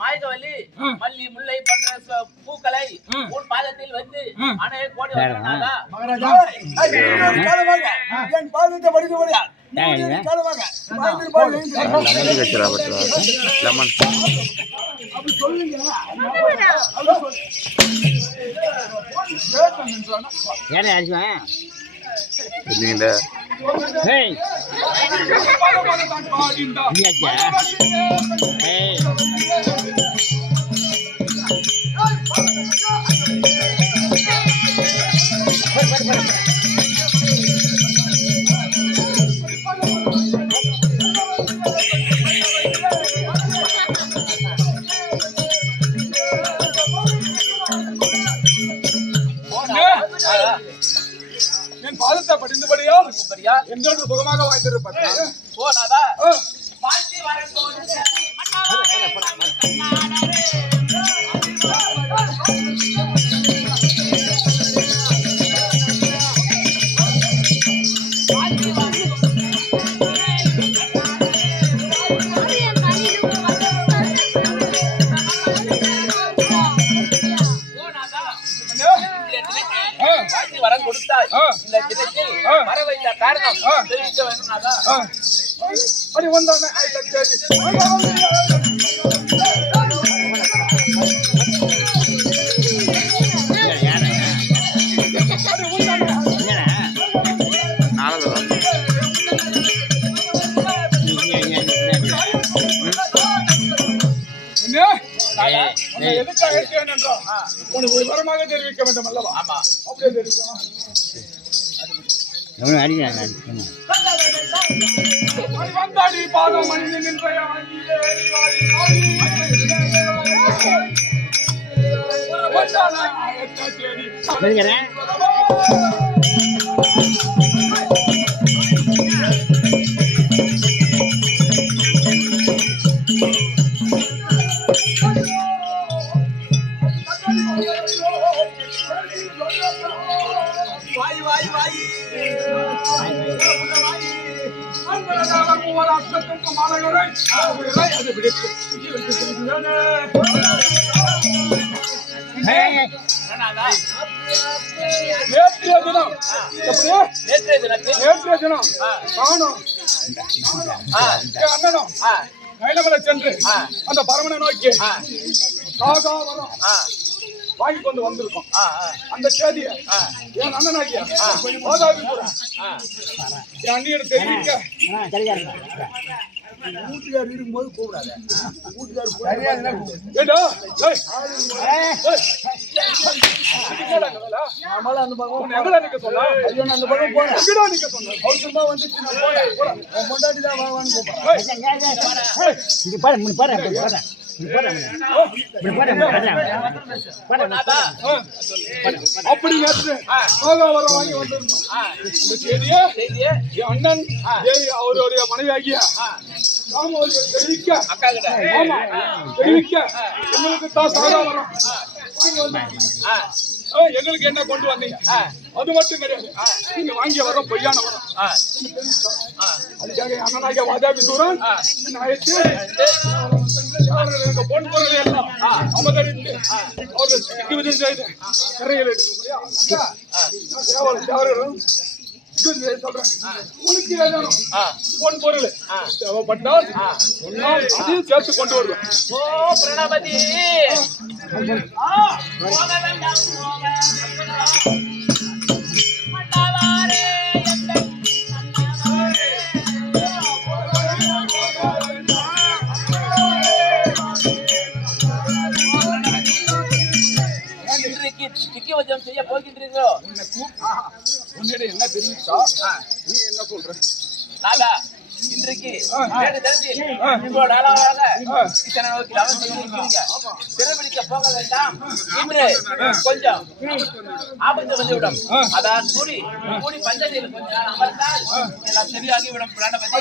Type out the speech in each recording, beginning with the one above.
மாய்கவல்லி மல்லி முல்லை போன்ற பூக்களை உன் பாதத்தில் வந்து அணைய கோடி மகாராஜா என் பாதத்தை படிக்க முடியாது என் பாதத்தை படிந்தபடியா என்றொன்று சுகமாக வாழ்ந்திருப்பார். போனாதா வரம் கொடுத்தாய். இந்த தினத்தில் வர வைத்த காரணம் தெரிவிக்க வேண்டும். விவரமாக தெரிவிக்க வேண்டும் அல்லவா? அப்படியே தெரிவிக்கணும். வந்தாடி பாதம் மனித நின்ற சென்று அந்த பரமனை நோக்கி வாங்கி கொண்டு வந்திருக்கோம். அந்த செய்தியை என் அண்ணனாகிய என் அண்ணியிட தெரிவிக்க வீட்டுக்கார் இருக்கும்போது கூப்பிடாத. அப்படி வாங்கி வந்திருந்தோம். அண்ணன் அவருடைய மனைவியாகிய தெரிவிக்க எங்களுக்கு தான் சாகாவரம் வாங்கி வந்தோம். எங்களுக்கு என்ன கொண்டு வந்தீங்க? அது மட்டும் கிடையாது, நீங்க வாங்கிய வர பொய்யான வரம். அதுக்காக அண்ணனாகிய வாதாபி சூரன் பொன் பொருளை எல்லாம் அபகரித்து அவர்கள் செய்து கரையில் உனக்கு ஏதானும் பொன் பொருள் தேவைப்பட்டால் அதையும் சேர்த்து கொண்டு வருவேன். ஓ பிரணபதி செய்ய போகின்றீர்களோ? உன்னிடம் என்ன தெரிவித்தா நீ என்ன சொல்ற? நாதா, இன்றைக்கு இவ்வளவு நாளாக இத்தனை நோக்கில் அவசியம் சிறைபிடிக்க போக வேண்டாம் என்று கொஞ்சம் ஆபத்து வந்துவிடும். அதான் கூடி பஞ்சத்தில் கொஞ்ச நாள் அமர்ந்தால் எல்லாம் சரியாகிவிடும். பிராணபதி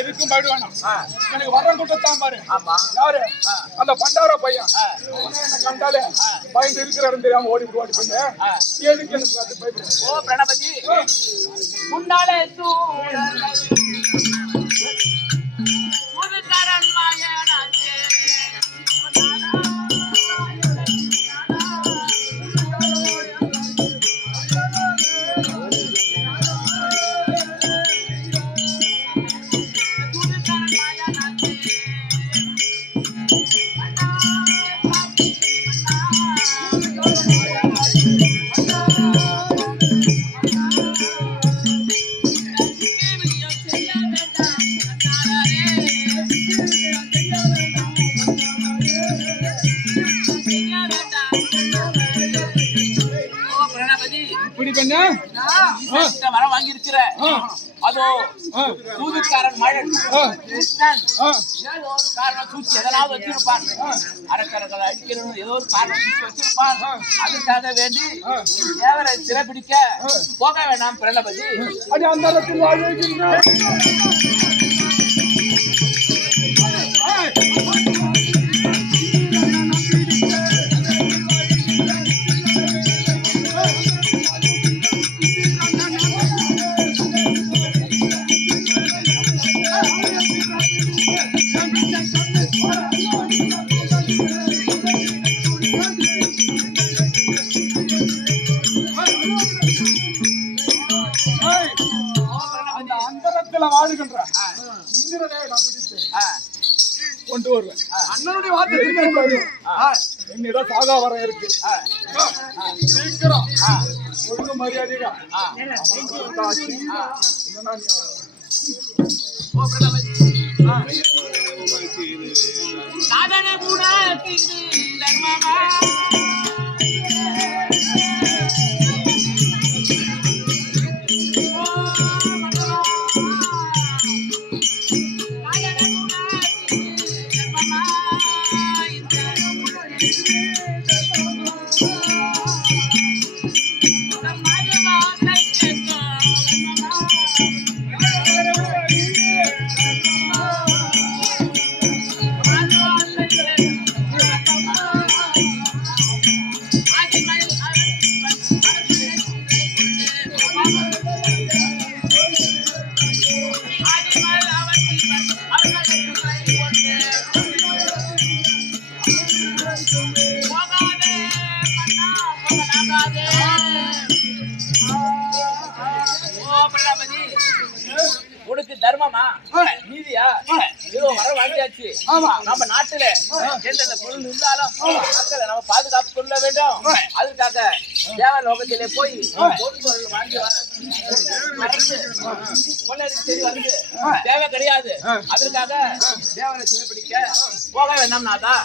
எனக்கு வர்ற கூட்டத்தான் பாரு. யாரு அந்த பண்டார பையன் கண்டாலே பயந்து இருக்கிற இடம் தெரியாம ஓடி ஓடி பண்ண எதுக்கு எனக்கு பயப்படுறேன்? ஓ பிரணபதி, முன்னாலே வர வாங்கியிருக்கிற அதோ தூதுக்காரன் மழன் கிருஷ்ணன் ஏதோ ஒரு காரணம் சூழ்ச்சி எதனாவது வச்சிருப்பான். அரக்கர்கள் அடிக்கணும் ஏதோ ஒரு காரணம் சூழ்ச்சி வச்சிருப்பான். அதுக்காக வேண்டி தேவரை சிறைபிடிக்க போக வேண்டாம் பிரணபதி. வாழுகின்ற இந்திரனை நான் பிடித்து கொண்டு வருவேன். அண்ணனுடைய வார்த்தை என்னிடம் சாகா வரம் இருக்கு. சீக்கிரம் ஒழுங்கு மரியாதையா உனக்கு தர்மமா நீதியா ஏதோ வர வாங்கியாச்சு. நம்ம நாட்டுல எந்தெந்த பொருள் இருந்தாலும் மக்களை நம்ம பாதுகாப்பு கொள்ள வேண்டும். அதுக்காக தேவ லோகத்திலே போய் பொருள் வாங்கி சரி வந்து தேவை கிடையாது. அதற்காக தேவனை சிறைப்பிடிக்க போக வேண்டாம் நாதா.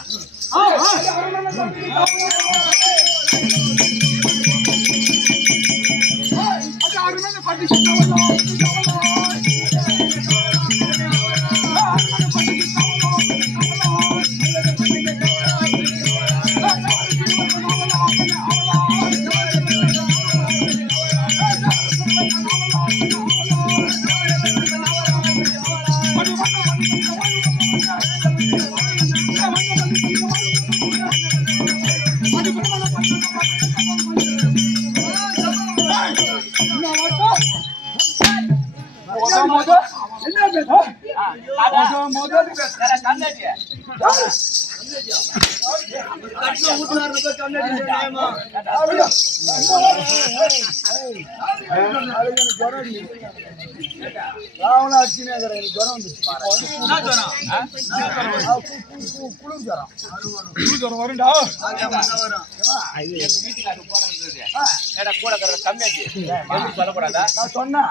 சொல்லக்கூடாதா? நான் சொன்னேன்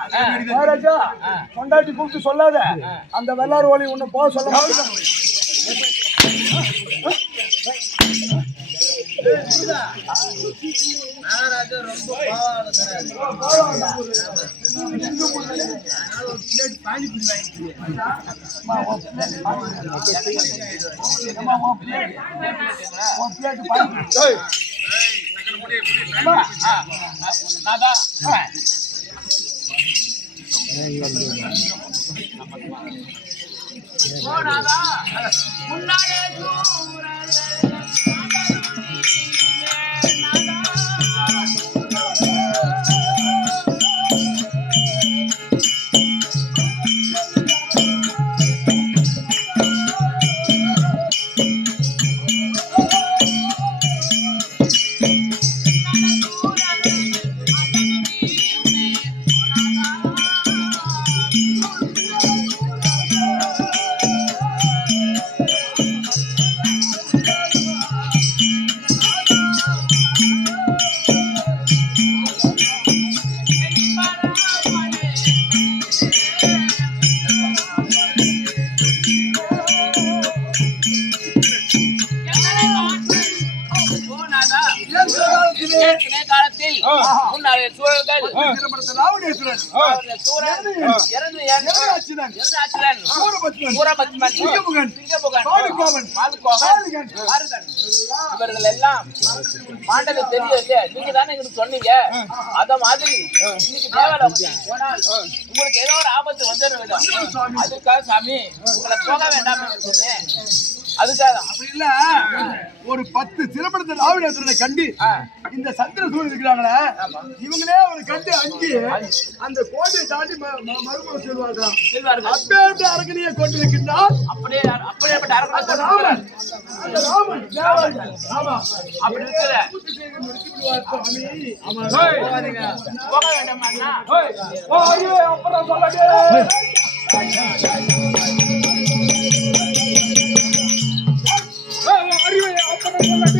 கொண்டாட்டி கூப்பிட்டு சொல்லாத, அந்த வெள்ளாறு ஒளி உன்னை போக சொல்ல மாட்டேன். காலத்தில் முன்னாலே சூழல்கள் இவர்கள் எல்லாம் மாண்டது தெரியல. நீங்க தானே எங்களுக்கு சொன்னீங்க. அத மாதிரி இன்னைக்கு தேவையில்ல போனால் உங்களுக்கு ஏதோ ஒரு ஆபத்து வந்துட வேண்டும். அதுக்காக சாமி உங்களை போக வேண்டாம் சொன்னேன். அதுக்காக அப்படி இல்ல, ஒரு 10 சிறப்படுத்த ராவணேஸ்வரனை கண்டு இந்த சந்திர சூழல் இருக்கிறாங்களே, இவங்களே அவரை கண்டு அஞ்சு அந்த கோட்டையை தாண்டி மறுபடியும் செல்வார்கள். அப்பேற்பட்ட அரக்கனையை கொண்டிருக்கின்றார். அப்படியேப்பட்ட அரக்கனை அந்த ராமன் தேவர்கள். ஆமா, அப்படி இருக்கிற போக வேண்டாம் அண்ணா. அப்புறம் சொல்லுங்க. அறிவை அப்புறம் சொல்லுங்க.